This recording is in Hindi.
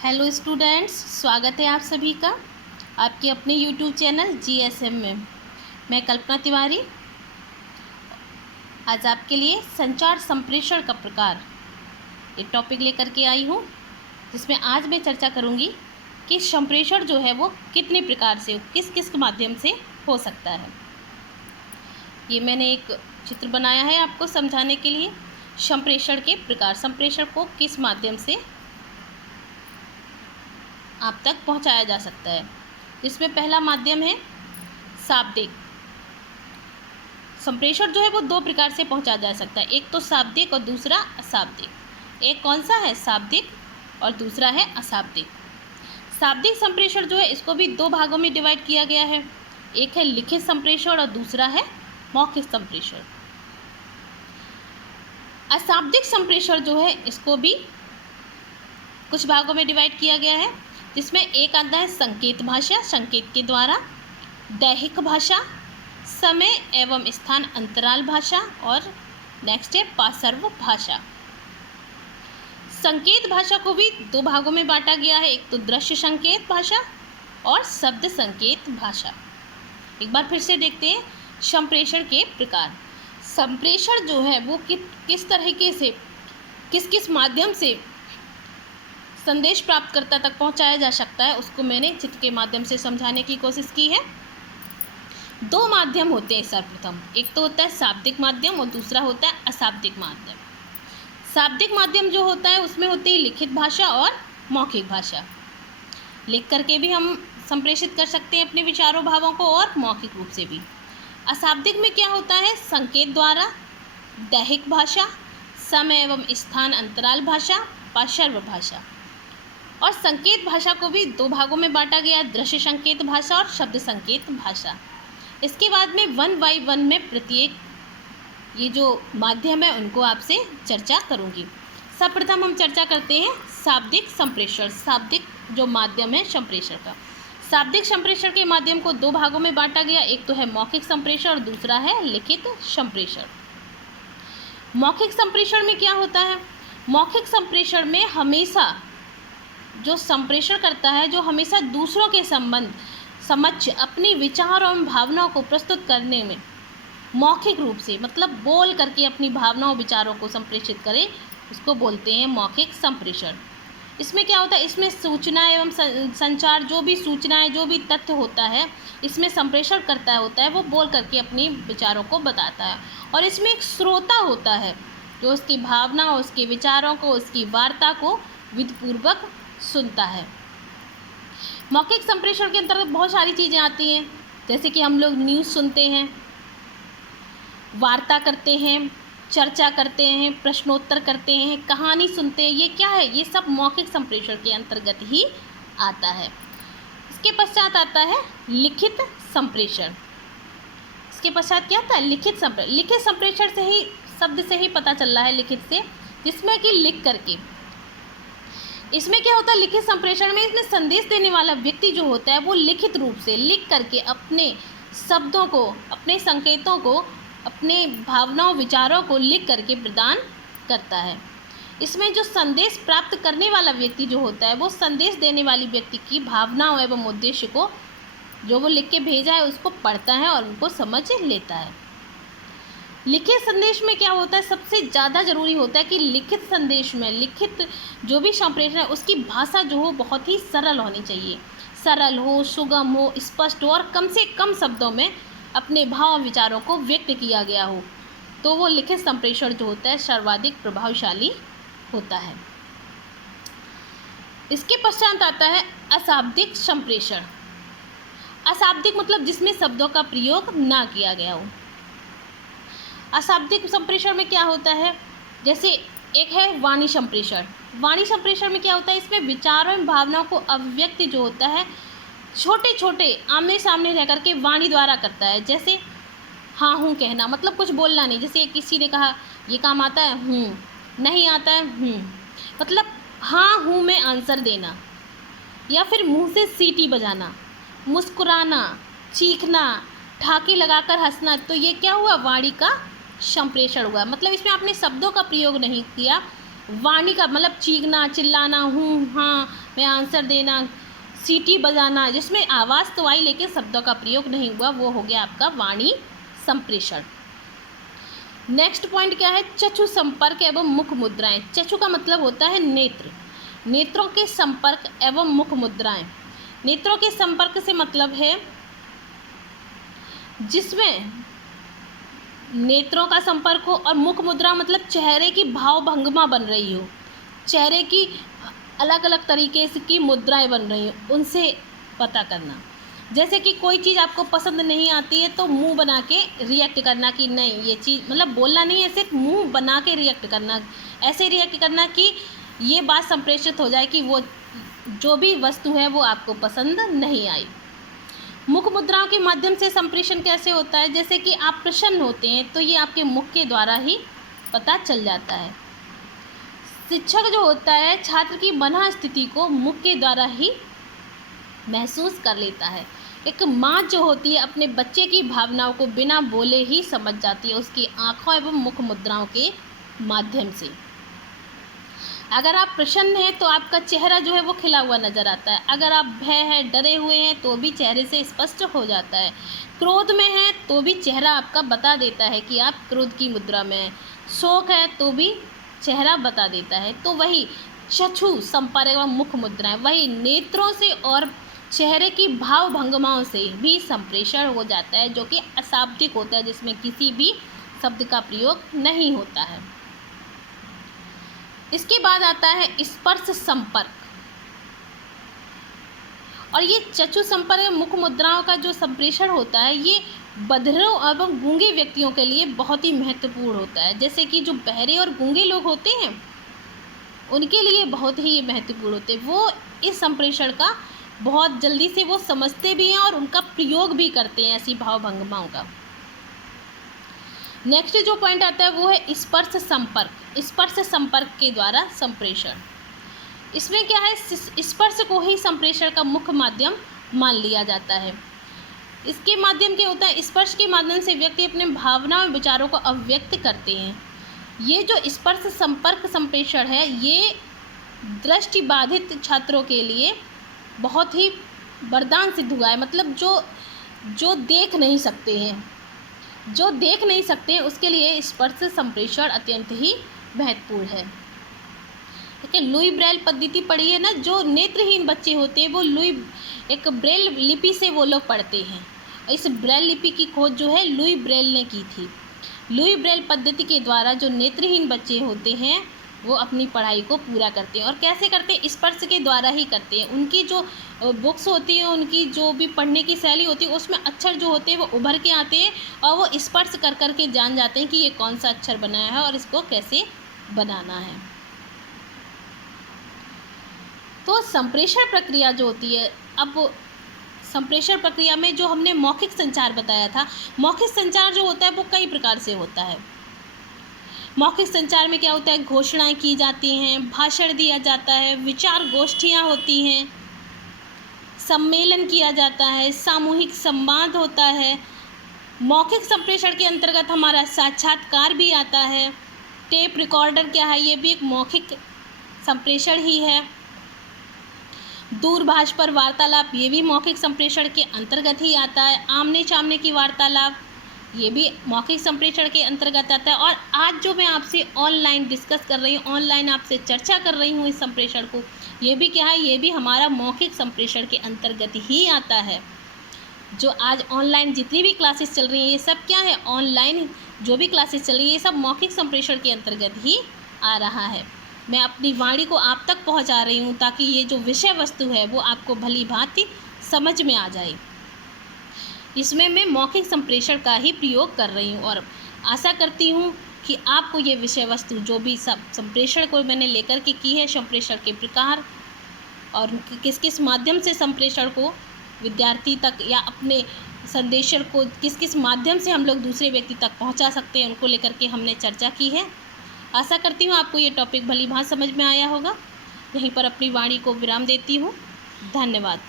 हेलो स्टूडेंट्स, स्वागत है आप सभी का आपके अपने यूट्यूब चैनल जीएसएम में। मैं कल्पना तिवारी आज आपके लिए संचार संप्रेषण का प्रकार ये टॉपिक लेकर के आई हूँ, जिसमें आज मैं चर्चा करूँगी कि संप्रेषण जो है वो कितने प्रकार से किस किस माध्यम से हो सकता है। ये मैंने एक चित्र बनाया है आपको समझाने के लिए। संप्रेषण के प्रकार, संप्रेषण को किस माध्यम से आप तक पहुंचाया जा सकता है। इसमें पहला माध्यम है शाब्दिक। संप्रेषण जो है वो दो प्रकार से पहुंचाया जा सकता है, एक तो शाब्दिक और दूसरा अशाब्दिक। एक कौन सा है? शाब्दिक, और दूसरा है अशाब्दिक। शाब्दिक संप्रेषण जो है इसको भी दो भागों में डिवाइड किया गया है, एक है लिखित संप्रेषण और दूसरा है मौखिक संप्रेषण। अशाब्दिक संप्रेषण जो है इसको भी कुछ भागों में डिवाइड किया गया है, जिसमें एक आता है संकेत भाषा, संकेत के द्वारा, दैहिक भाषा, समय एवं स्थान अंतराल भाषा, और नेक्स्ट है पार्श्व भाषा। संकेत भाषा को भी दो भागों में बांटा गया है, एक तो दृश्य संकेत भाषा और शब्द संकेत भाषा। एक बार फिर से देखते हैं संप्रेषण के प्रकार। संप्रेषण जो है वो किस तरीके से किस किस माध्यम से संदेश प्राप्तकर्ता तक पहुंचाया जा सकता है, उसको मैंने चित्र के माध्यम से समझाने की कोशिश की है। दो माध्यम होते हैं सर्वप्रथम, एक तो होता है शाब्दिक माध्यम और दूसरा होता है अशाब्दिक माध्यम। शाब्दिक माध्यम जो होता है उसमें होती है लिखित भाषा और मौखिक भाषा। लिख करके भी हम संप्रेषित कर सकते हैं अपने विचारों भावों को, और मौखिक रूप से भी। अशाब्दिक में क्या होता है? संकेत द्वारा, दैहिक भाषा, समय एवं स्थान अंतराल भाषा, पार्श्व भाषा। और संकेत भाषा को भी दो भागों में बांटा गया, दृश्य संकेत भाषा और शब्द संकेत भाषा। इसके बाद में 1 बाय 1 में प्रत्येक ये जो माध्यम है उनको आपसे चर्चा करूंगी। सर्वप्रथम हम चर्चा करते हैं शाब्दिक संप्रेषण। शाब्दिक जो माध्यम है संप्रेषण का, शाब्दिक संप्रेषण के माध्यम को दो भागों में बांटा गया, एक तो है मौखिक संप्रेषण और दूसरा है लिखित संप्रेषण। मौखिक संप्रेषण में क्या होता है? मौखिक संप्रेषण में हमेशा जो संप्रेषण करता है, जो हमेशा दूसरों के समक्ष अपने विचार और भावनाओं को प्रस्तुत करने में मौखिक रूप से, मतलब बोल करके अपनी भावनाओं विचारों को संप्रेषित करे, उसको बोलते हैं मौखिक संप्रेषण। इसमें क्या होता है? इसमें सूचना एवं संचार, जो भी सूचनाएं, जो भी तथ्य होता है, इसमें संप्रेषण करता होता है वो बोल करके अपनी विचारों को बताता है। और इसमें एक श्रोता होता है जो उसकी भावना, उसके विचारों को, उसकी वार्ता को विधिपूर्वक सुनता है। मौखिक संप्रेषण के अंतर्गत बहुत सारी चीज़ें आती हैं, जैसे कि हम लोग न्यूज़ सुनते हैं, वार्ता करते हैं, चर्चा करते हैं, प्रश्नोत्तर करते हैं, कहानी सुनते हैं। ये क्या है? ये सब मौखिक संप्रेषण के अंतर्गत ही आता है। इसके पश्चात आता है लिखित संप्रेषण। इसके पश्चात क्या आता है? लिखित संप्रेषण। लिखित संप्रेषण से ही, शब्द से ही पता चल रहा है लिखित से, जिसमें कि लिख करके। इसमें क्या होता है? लिखित संप्रेषण में इसमें संदेश देने वाला व्यक्ति जो होता है वो लिखित रूप से लिख करके अपने शब्दों को, अपने संकेतों को, अपने भावनाओं विचारों को लिख करके प्रदान करता है। इसमें जो संदेश प्राप्त करने वाला व्यक्ति जो होता है वो संदेश देने वाली व्यक्ति की भावनाओं एवं उद्देश्य को, जो वो लिख के भेजा है, उसको पढ़ता है और उनको समझ लेता है। लिखित संदेश में क्या होता है? सबसे ज़्यादा ज़रूरी होता है कि लिखित संदेश में, लिखित जो भी संप्रेषण है उसकी भाषा जो हो बहुत ही सरल होनी चाहिए। सरल हो, सुगम हो, स्पष्ट हो, और कम से कम शब्दों में अपने भाव विचारों को व्यक्त किया गया हो, तो वो लिखित संप्रेषण जो होता है सर्वाधिक प्रभावशाली होता है। इसके पश्चात आता है अशाब्दिक संप्रेषण। अशाब्दिक मतलब जिसमें शब्दों का प्रयोग ना किया गया हो। अशाब्दिक संप्रेषण में क्या होता है? जैसे एक है वाणी संप्रेषण। वाणी संप्रेषण में क्या होता है? इसमें विचारों एवं भावनाओं को अभिव्यक्ति जो होता है छोटे छोटे आमने सामने रह करके वाणी द्वारा करता है। जैसे हाँ हूँ कहना, मतलब कुछ बोलना नहीं। जैसे किसी ने कहा ये काम आता है, नहीं आता है, मतलब हाँ हूँ में आंसर देना, या फिर मुंह से सीटी बजाना, मुस्कुराना, चीखना, ठाके लगाकर हंसना। तो ये क्या हुआ? वाणी का संप्रेषण हुआ। मतलब इसमें आपने शब्दों का प्रयोग नहीं किया, वाणी का, मतलब चीखना, चिल्लाना, हूँ, हाँ, में आंसर देना, सीटी बजाना, जिसमें आवाज़ तो आई लेकिन शब्दों का प्रयोग नहीं हुआ, वो हो गया आपका वाणी संप्रेषण। नेक्स्ट पॉइंट क्या है? चक्षु संपर्क एवं मुख मुद्राएं। चक्षु का मतलब होता है नेत्र, नेत्रों के संपर्क एवं मुख मुद्राएं। नेत्रों के संपर्क से मतलब है जिसमें नेत्रों का संपर्क हो, और मुख मुद्रा मतलब चेहरे की भाव भंगिमा बन रही हो, चेहरे की अलग अलग तरीके से की मुद्राएं बन रही हो, उनसे पता करना। जैसे कि कोई चीज़ आपको पसंद नहीं आती है तो मुंह बना के रिएक्ट करना कि नहीं ये चीज़, मतलब बोलना नहीं है, सिर्फ मुंह बना के रिएक्ट करना, ऐसे रिएक्ट करना कि ये बात संप्रेषित हो जाए कि वो जो भी वस्तु है वो आपको पसंद नहीं आई। मुख मुद्राओं के माध्यम से संप्रेषण कैसे होता है? जैसे कि आप प्रसन्न होते हैं तो ये आपके मुख के द्वारा ही पता चल जाता है। शिक्षक जो होता है छात्र की मन स्थिति को मुख के द्वारा ही महसूस कर लेता है। एक माँ जो होती है अपने बच्चे की भावनाओं को बिना बोले ही समझ जाती है, उसकी आँखों एवं मुख मुद्राओं के माध्यम से। अगर आप प्रसन्न हैं तो आपका चेहरा जो है वो खिला हुआ नज़र आता है। अगर आप भय है, डरे हुए हैं तो भी चेहरे से स्पष्ट हो जाता है। क्रोध में है तो भी चेहरा आपका बता देता है कि आप क्रोध की मुद्रा में हैं। शोक है तो भी चेहरा बता देता है। तो वही चक्षु संपर्क एवं मुख मुद्राएं, वही नेत्रों से और चेहरे की भाव भंगिमाओं से भी संप्रेषण हो जाता है, जो कि अशाब्दिक होता है, जिसमें किसी भी शब्द का प्रयोग नहीं होता है। इसके बाद आता है स्पर्श संपर्क, और ये चक्षु संपर्क मुख मुद्राओं का जो संप्रेषण होता है ये बधिरों एवं गूंगे व्यक्तियों के लिए बहुत ही महत्वपूर्ण होता है। जैसे कि जो बहरे और गूंगे लोग होते हैं उनके लिए बहुत ही ये महत्वपूर्ण होते हैं। वो इस संप्रेषण का बहुत जल्दी से वो समझते भी हैं और उनका प्रयोग भी करते हैं ऐसी भाव भंगिमाओं का। नेक्स्ट जो पॉइंट आता है वो है स्पर्श संपर्क। स्पर्श संपर्क के द्वारा संप्रेषण, इसमें क्या है, स्पर्श को ही संप्रेषण का मुख्य माध्यम मान लिया जाता है। इसके माध्यम क्या होता है? स्पर्श के माध्यम से व्यक्ति अपने भावनाओं और विचारों को अभिव्यक्त करते हैं। ये जो स्पर्श संपर्क संप्रेषण है ये दृष्टिबाधित छात्रों के लिए बहुत ही वरदान सिद्ध हुआ है। मतलब जो देख नहीं सकते हैं, जो देख नहीं सकते हैं उसके लिए स्पर्श संप्रेषण अत्यंत ही महत्वपूर्ण है। ठीक है, लुई ब्रेल पद्धति पढ़ी है ना, जो नेत्रहीन बच्चे होते हैं वो एक ब्रेल लिपि से वो लोग पढ़ते हैं। इस ब्रेल लिपि की खोज जो है लुई ब्रेल ने की थी। लुई ब्रेल पद्धति के द्वारा जो नेत्रहीन बच्चे होते हैं वो अपनी पढ़ाई को पूरा करते हैं। और कैसे करते हैं? स्पर्श के द्वारा ही करते हैं। उनकी जो बुक्स होती है, उनकी जो भी पढ़ने की शैली होती है उसमें अक्षर जो होते हैं वो उभर के आते हैं और वो स्पर्श कर के जान जाते हैं कि ये कौन सा अक्षर बनाया है और इसको कैसे बनाना है। तो संप्रेषण प्रक्रिया जो होती है, अब संप्रेषण प्रक्रिया में जो हमने मौखिक संचार बताया था, मौखिक संचार जो होता है वो कई प्रकार से होता है। मौखिक संचार में क्या होता है? घोषणाएं की जाती हैं, भाषण दिया जाता है, विचार गोष्ठियाँ होती हैं, सम्मेलन किया जाता है, सामूहिक संवाद होता है। मौखिक संप्रेषण के अंतर्गत हमारा साक्षात्कार भी आता है। टेप रिकॉर्डर क्या है? ये भी एक मौखिक संप्रेषण ही है। दूरभाष पर वार्तालाप, ये भी मौखिक संप्रेषण के अंतर्गत ही आता है। आमने सामने की वार्तालाप, ये भी मौखिक संप्रेषण के अंतर्गत आता है। और आज जो मैं आपसे ऑनलाइन डिस्कस कर रही हूँ, ऑनलाइन आपसे चर्चा कर रही हूँ इस संप्रेषण को, ये भी क्या है? ये भी हमारा मौखिक संप्रेषण के अंतर्गत ही आता है। जो आज ऑनलाइन जितनी भी क्लासेस चल रही हैं ये सब क्या है? ऑनलाइन जो भी क्लासेस चल रही है ये सब मौखिक संप्रेषण के अंतर्गत ही आ रहा है। मैं अपनी वाणी को आप तक पहुँचा रही हूँ ताकि ये जो विषय वस्तु है वो आपको भली भांति समझ में आ जाए। इसमें मैं मौखिक संप्रेषण का ही प्रयोग कर रही हूँ और आशा करती हूँ कि आपको ये विषय वस्तु जो भी सब संप्रेषण को मैंने लेकर के की है, संप्रेषण के प्रकार और किस किस माध्यम से संप्रेषण को विद्यार्थी तक या अपने संदेशर को किस किस माध्यम से हम लोग दूसरे व्यक्ति तक पहुंचा सकते हैं, उनको लेकर के हमने चर्चा की है। आशा करती हूँ आपको ये टॉपिक भली भांति समझ में आया होगा। यहीं पर अपनी वाणी को विराम देती हूँ। धन्यवाद।